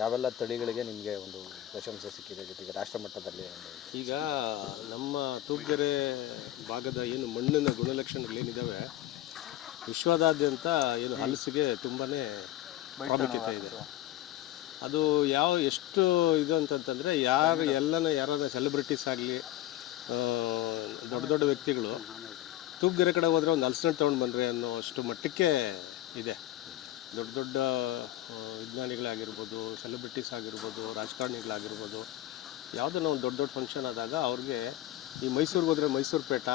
ಯಾವೆಲ್ಲ ತಳಿಗಳಿಗೆ ನಿಮಗೆ ಒಂದು ಪ್ರಶಂಸೆ ಸಿಕ್ಕಿದೆ, ಜೊತೆಗೆ ರಾಷ್ಟ್ರ ಮಟ್ಟದಲ್ಲಿ? ಈಗ ನಮ್ಮ ತೂಪ್ಗೆರೆ ಭಾಗದ ಏನು ಮಣ್ಣಿನ ಗುಣಲಕ್ಷಣಗಳೇನಿದ್ದಾವೆ, ವಿಶ್ವದಾದ್ಯಂತ ಏನು ಹಲಸಿಗೆ ತುಂಬಾ ಪ್ರಾಮುಖ್ಯತೆ ಇದೆ. ಅದು ಎಷ್ಟು ಇದು ಅಂತಂತಂದರೆ, ಯಾರಾದ್ರೂ ಸೆಲೆಬ್ರಿಟೀಸ್ ಆಗಲಿ, ದೊಡ್ಡ ದೊಡ್ಡ ವ್ಯಕ್ತಿಗಳು ತೂಪ್ಗೆರೆ ಕಡೆ ಹೋದರೆ ಒಂದು ಹಲಸಿನ ತೊಗೊಂಡು ಬಂದರೆ ಅನ್ನೋ ಅಷ್ಟು ಮಟ್ಟಕ್ಕೆ ಇದೆ. ದೊಡ್ಡ ದೊಡ್ಡ ವಿಜ್ಞಾನಿಗಳಾಗಿರ್ಬೋದು, ಸೆಲೆಬ್ರಿಟೀಸ್ ಆಗಿರ್ಬೋದು, ರಾಜಕಾರಣಿಗಳಾಗಿರ್ಬೋದು, ಯಾವುದೋ ಒಂದು ದೊಡ್ಡ ದೊಡ್ಡ ಫಂಕ್ಷನ್ ಆದಾಗ ಅವ್ರಿಗೆ ಈ ಮೈಸೂರಿಗೆ ಹೋದರೆ ಮೈಸೂರು ಪೇಟ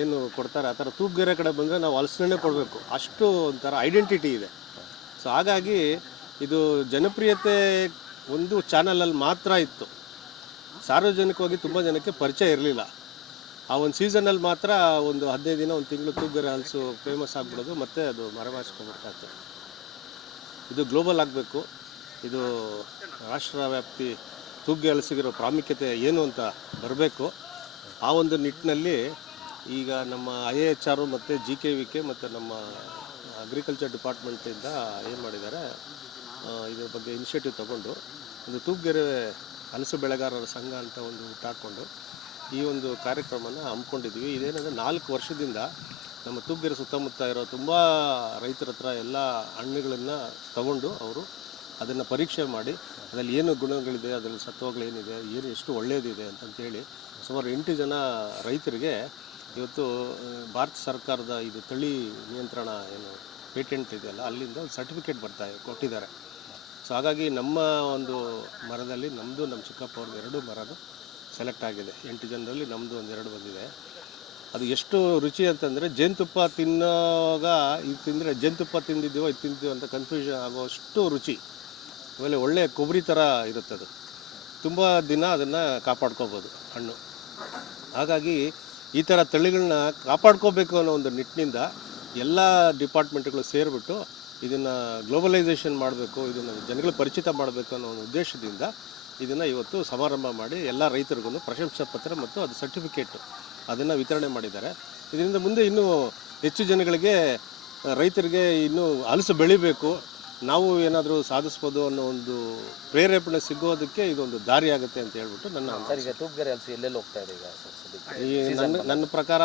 ಏನು ಕೊಡ್ತಾರೆ, ಆ ಥರ ತೂಪ್ಗೆರೆ ಕಡೆ ಬಂದರೆ ನಾವು ಹಲಸಿನಣ್ಣೆ ಕೊಡಬೇಕು, ಅಷ್ಟು ಒಂಥರ ಐಡೆಂಟಿಟಿ ಇದೆ. ಸೊ ಹಾಗಾಗಿ ಇದು ಜನಪ್ರಿಯತೆ ಒಂದು ಚಾನಲಲ್ಲಿ ಮಾತ್ರ ಇತ್ತು, ಸಾರ್ವಜನಿಕವಾಗಿ ತುಂಬ ಜನಕ್ಕೆ ಪರಿಚಯ ಇರಲಿಲ್ಲ. ಆ ಒಂದು ಸೀಸನಲ್ಲಿ ಮಾತ್ರ ಒಂದು 15 ದಿನ, ಒಂದು ತಿಂಗಳು ತೂಪ್ಗೆರೆ ಹಲಸು ಫೇಮಸ್ ಆಗಿಬಿಡೋದು, ಮತ್ತು ಅದು ಮರೆಮಾಚಿಸ್ಕೊಂಡ್ಬಿಡ್ತಾಯಿತ್ತು. ಇದು ಗ್ಲೋಬಲ್ ಆಗಬೇಕು, ಇದು ರಾಷ್ಟ್ರವ್ಯಾಪ್ತಿ ತೂಪ್ಗೆ ಹಲಸಿಗಿರೋ ಪ್ರಾಮುಖ್ಯತೆ ಏನು ಅಂತ ಬರಬೇಕು. ಆ ಒಂದು ನಿಟ್ಟಿನಲ್ಲಿ ಈಗ ನಮ್ಮ IAHR ಮತ್ತು GKVK ಮತ್ತು ನಮ್ಮ ಅಗ್ರಿಕಲ್ಚರ್ ಡಿಪಾರ್ಟ್ಮೆಂಟಿಂದ ಏನು ಮಾಡಿದ್ದಾರೆ, ಇದ್ರ ಬಗ್ಗೆ ಇನಿಷಿಯೇಟಿವ್ ತಗೊಂಡು ಒಂದು ತೂಪ್ಗೆರೆ ಹಲಸು ಬೆಳೆಗಾರರ ಸಂಘ ಅಂತ ಒಂದು ಹುಟ್ಟಾಕೊಂಡು ಈ ಒಂದು ಕಾರ್ಯಕ್ರಮನ ಹಮ್ಮಿಕೊಂಡಿದ್ವಿ. ಇದೇನಂದರೆ 4 ವರ್ಷದಿಂದ ನಮ್ಮ ತೂಪ್ಗೆರೆ ಸುತ್ತಮುತ್ತ ಇರೋ ತುಂಬ ರೈತರ ಹತ್ರ ಎಲ್ಲ ಹಣ್ಣುಗಳನ್ನು ತಗೊಂಡು ಅವರು ಅದನ್ನು ಪರೀಕ್ಷೆ ಮಾಡಿ ಅದರಲ್ಲಿ ಏನು ಗುಣಗಳಿದೆ, ಅದರಲ್ಲಿ ಸತ್ವಗಳೇನಿದೆ, ಎಷ್ಟು ಒಳ್ಳೆಯದಿದೆ ಅಂತಂತೇಳಿ ಸುಮಾರು 8 ಜನ ರೈತರಿಗೆ ಇವತ್ತು ಭಾರತ ಸರ್ಕಾರದ ಇದು ತಳಿ ನಿಯಂತ್ರಣ ಏನು ಪೇಟೆಂಟ್ ಇದೆಯಲ್ಲ, ಅಲ್ಲಿಂದ ಒಂದು ಸರ್ಟಿಫಿಕೇಟ್ ಕೊಟ್ಟಿದ್ದಾರೆ. ಸೊ ಹಾಗಾಗಿ ನಮ್ಮ ಒಂದು ಮರದಲ್ಲಿ ನಮ್ಮದು, ನಮ್ಮ ಚಿಕ್ಕಪ್ಪ ಅವ್ರದ್ದು 2 ಮರನೂ ಸೆಲೆಕ್ಟ್ ಆಗಿದೆ. 8 ಜನರಲ್ಲಿ ನಮ್ಮದು ಒಂದು 2 ಬಂದಿದೆ. ಅದು ಎಷ್ಟು ರುಚಿ ಅಂತಂದರೆ, ಜೇನುತುಪ್ಪ ತಿನ್ನೋವಾಗ ಇದು ತಿಂದರೆ ಜೇನುತುಪ್ಪ ತಿಂದಿದ್ದೀವೋ ಇದು ತಿಂದಿದ್ದೀವೋ ಅಂತ ಕನ್ಫ್ಯೂಷನ್ ಆಗೋಷ್ಟು ರುಚಿ. ಆಮೇಲೆ ಒಳ್ಳೆ ಕೊಬ್ಬರಿ ಥರ ಇರುತ್ತೆ, ಅದು ತುಂಬ ದಿನ ಅದನ್ನು ಕಾಪಾಡ್ಕೋಬೋದು ಹಣ್ಣು. ಹಾಗಾಗಿ ಈ ಥರ ತಳಿಗಳನ್ನ ಕಾಪಾಡ್ಕೋಬೇಕು ಅನ್ನೋ ಒಂದು ನಿಟ್ಟಿನಿಂದ ಎಲ್ಲ ಡಿಪಾರ್ಟ್ಮೆಂಟ್ಗಳು ಸೇರಿಬಿಟ್ಟು ಇದನ್ನು ಗ್ಲೋಬಲೈಸೇಷನ್ ಮಾಡಬೇಕು, ಇದನ್ನು ಜನಗಳ ಪರಿಚಿತ ಮಾಡಬೇಕು ಅನ್ನೋ ಒಂದು ಉದ್ದೇಶದಿಂದ ಇದನ್ನು ಇವತ್ತು ಸಮಾರಂಭ ಮಾಡಿ ಎಲ್ಲ ರೈತರಿಗೂ ಪ್ರಶಂಸಾ ಪತ್ರ ಮತ್ತು ಅದು ಸರ್ಟಿಫಿಕೇಟು ಅದನ್ನು ವಿತರಣೆ ಮಾಡಿದ್ದಾರೆ. ಇದರಿಂದ ಮುಂದೆ ಇನ್ನೂ ಹೆಚ್ಚು ಜನಗಳಿಗೆ, ರೈತರಿಗೆ ಇನ್ನೂ ಹಲಸು ಬೆಳಿಬೇಕು, ನಾವು ಏನಾದರೂ ಸಾಧಿಸ್ಬೋದು ಅನ್ನೋ ಒಂದು ಪ್ರೇರೇಪಣೆ ಸಿಗೋದಕ್ಕೆ ಇದೊಂದು ದಾರಿ ಆಗುತ್ತೆ ಅಂತ ಹೇಳ್ಬಿಟ್ಟು ನನ್ನ ತೂಪ್ಗೆರೆ ಹಲಸು ಎಲ್ಲೆಲ್ಲಿ ಹೋಗ್ತಾ ಇದೆ ಈಗ? ನನ್ನ ಪ್ರಕಾರ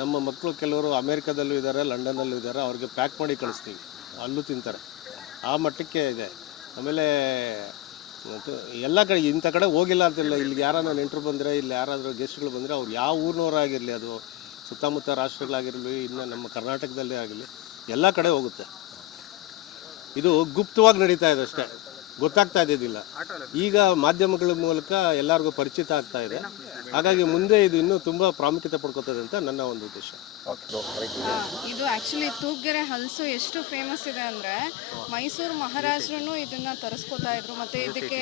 ನಮ್ಮ ಮಕ್ಕಳು ಕೆಲವರು ಅಮೇರಿಕಾದಲ್ಲೂ ಇದ್ದಾರೆ, ಲಂಡನ್ನಲ್ಲೂ ಇದ್ದಾರೆ, ಅವ್ರಿಗೆ ಪ್ಯಾಕ್ ಮಾಡಿ ಕಳಿಸ್ತೀವಿ, ಅಲ್ಲೂ ತಿಂತಾರೆ, ಆ ಮಟ್ಟಕ್ಕೆ ಇದೆ. ಆಮೇಲೆ ಎಲ್ಲ ಕಡೆ ಇಂಥ ಕಡೆ ಹೋಗಿಲ್ಲ ಅಂತಿಲ್ಲ, ಇಲ್ಲಿಗೆ ಯಾರಾನ ನೆಂಟರು ಬಂದರೆ, ಇಲ್ಲಿ ಯಾರಾದರೂ ಗೆಸ್ಟ್ಗಳು ಬಂದರೆ ಅವ್ರು ಯಾವ ಊರಿನವರಾಗಿರಲಿ, ಅದು ಸುತ್ತಮುತ್ತ ರಾಷ್ಟ್ರಗಳಾಗಿರಲಿ, ಇನ್ನು ನಮ್ಮ ಕರ್ನಾಟಕದಲ್ಲೇ ಆಗಲಿ, ಎಲ್ಲ ಕಡೆ ಹೋಗುತ್ತೆ. ಇದು ಗುಪ್ತವಾಗಿ ನಡೀತಾ ಇದೆ ಅಷ್ಟೇ, ಗೊತ್ತಾಗ್ತಾ ಇದ್ದಿದ್ದಿಲ್ಲ. ಈಗ ಮಾಧ್ಯಮಗಳ ಮೂಲಕ ಎಲ್ಲರಿಗೂ ಪರಿಚಿತ ಆಗ್ತಾ ಇದೆ. ಹಾಗಾಗಿ ಮುಂದೆ ಇದು ಇನ್ನೂ ತುಂಬ ಪ್ರಾಮುಖ್ಯತೆ ಪಡ್ಕೋತದೆ ಅಂತ ನನ್ನ ಒಂದು ಉದ್ದೇಶ. ಇದು ಆ್ಯಕ್ಚುಲಿ ತೂಪ್ಗೆರೆ ಹಲಸು ಎಷ್ಟು ಫೇಮಸ್ ಇದೆ ಅಂದರೆ, ಮೈಸೂರು ಮಹಾರಾಜರು ಇದನ್ನು ತರಿಸ್ಕೋತಾ ಇದ್ರು. ಮತ್ತು ಇದಕ್ಕೆ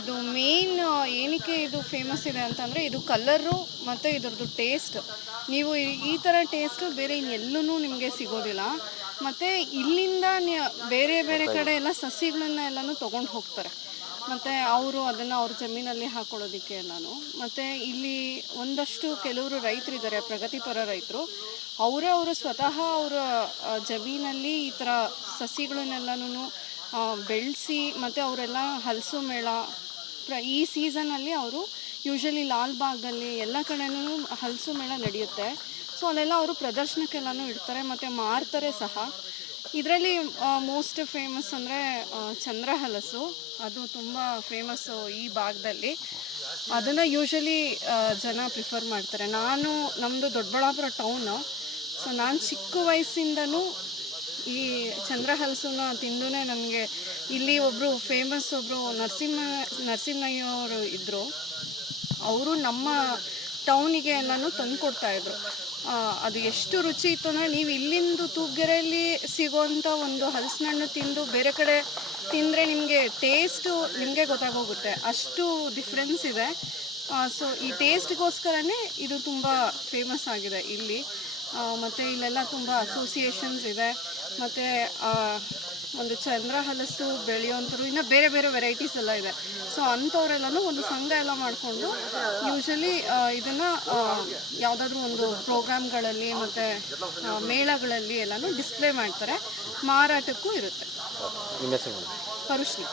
ಇದು ಮೇನ್ ಏನಕ್ಕೆ ಇದು ಫೇಮಸ್ ಇದೆ ಅಂತಂದರೆ, ಇದು ಕಲರು ಮತ್ತು ಇದ್ರದ್ದು ಟೇಸ್ಟ್. ನೀವು ಈ ಥರ ಟೇಸ್ಟು ಬೇರೆ ಇನ್ನೆಲ್ಲೂ ನಿಮಗೆ ಸಿಗೋದಿಲ್ಲ. ಮತ್ತು ಇಲ್ಲಿಂದ ಬೇರೆ ಬೇರೆ ಕಡೆ ಎಲ್ಲ ಸಸಿಗಳನ್ನ ಎಲ್ಲನೂ ತೊಗೊಂಡು ಹೋಗ್ತಾರೆ, ಮತ್ತು ಅವರು ಅದನ್ನು ಅವ್ರ ಜಮೀನಲ್ಲಿ ಹಾಕೊಳ್ಳೋದಕ್ಕೆ ಎಲ್ಲನೂ. ಮತ್ತು ಇಲ್ಲಿ ಒಂದಷ್ಟು ಕೆಲವರು ರೈತರಿದ್ದಾರೆ, ಪ್ರಗತಿಪರ ರೈತರು, ಅವರು ಸ್ವತಃ ಅವರ ಜಮೀನಲ್ಲಿ ಈ ಥರ ಸಸಿಗಳನ್ನೆಲ್ಲನೂ ಬೆಳೆಸಿ, ಮತ್ತು ಅವರೆಲ್ಲ ಹಲಸು ಮೇಳ ಈ ಸೀಸನಲ್ಲಿ ಅವರು ಯೂಶಲಿ ಲಾಲ್ಬಾಗಲ್ಲಿ ಎಲ್ಲ ಕಡೆನೂ ಹಲಸು ಮೇಳ ನಡೆಯುತ್ತೆ. ಸೊ ಅಲ್ಲೆಲ್ಲ ಅವರು ಪ್ರದರ್ಶನಕ್ಕೆಲ್ಲನೂ ಇಡ್ತಾರೆ ಮತ್ತು ಮಾರ್ತಾರೆ ಸಹ. ಇದರಲ್ಲಿ ಮೋಸ್ಟ್ ಫೇಮಸ್ ಅಂದರೆ ಚಂದ್ರ ಹಲಸು, ಅದು ತುಂಬ ಫೇಮಸ್ಸು ಈ ಭಾಗದಲ್ಲಿ. ಅದನ್ನು ಯೂಶಲಿ ಜನ ಪ್ರಿಫರ್ ಮಾಡ್ತಾರೆ. ನಮ್ಮದು ದೊಡ್ಡಬಳ್ಳಾಪುರ ಟೌನು, ಸೊ ನಾನು ಚಿಕ್ಕ ವಯಸ್ಸಿಂದನೂ ಈ ಚಂದ್ರ ಹಲಸನ್ನ ತಿಂದೂ ನನಗೆ ಇಲ್ಲಿ ಒಬ್ಬರು ಫೇಮಸ್ ನರಸಿಂಹಯ್ಯವರು ಇದ್ದರು, ಅವರು ನಮ್ಮ ಟೌನಿಗೆ ಎಲ್ಲನೂ ತಂದು ಕೊಡ್ತಾಯಿದ್ರು. ಅದು ಎಷ್ಟು ರುಚಿ ಇತ್ತು ಅಂದರೆ, ನೀವು ಇಲ್ಲಿಂದು ತೂಪ್ಗೆರೆಯಲ್ಲಿ ಸಿಗೋವಂಥ ಒಂದು ಹಲಸಿನ ಹಣ್ಣು ತಿಂದು ಬೇರೆ ಕಡೆ ತಿಂದರೆ ನಿಮಗೆ ಟೇಸ್ಟು ನಿಮಗೆ ಗೊತ್ತಾಗೋಗುತ್ತೆ, ಅಷ್ಟು ಡಿಫ್ರೆನ್ಸ್ ಇದೆ. ಸೊ ಈ ಟೇಸ್ಟ್ಗೋಸ್ಕರನೇ ಇದು ತುಂಬ ಫೇಮಸ್ ಆಗಿದೆ ಇಲ್ಲಿ. ಮತ್ತು ಇಲ್ಲೆಲ್ಲ ತುಂಬ ಅಸೋಸಿಯೇಷನ್ಸ್ ಇದೆ. ಮತ್ತು ಒಂದು ಚಂದ್ರ ಹಲಸು ಬೆಳೆಯೋಂಥರು ಇನ್ನು ಬೇರೆ ಬೇರೆ ವೆರೈಟೀಸ್ ಎಲ್ಲ ಇದೆ. ಸೊ ಅಂಥವರೆಲ್ಲನೂ ಒಂದು ಸಂಘ ಎಲ್ಲ ಮಾಡಿಕೊಂಡು ಯೂಶಲಿ ಇದನ್ನು ಯಾವುದಾದ್ರೂ ಒಂದು ಪ್ರೋಗ್ರಾಮ್ಗಳಲ್ಲಿ ಮತ್ತು ಮೇಳಗಳಲ್ಲಿ ಎಲ್ಲನೂ ಡಿಸ್ಪ್ಲೇ ಮಾಡ್ತಾರೆ, ಮಾರಾಟಕ್ಕೂ ಇರುತ್ತೆ. ಪರುಶ್ನಿ.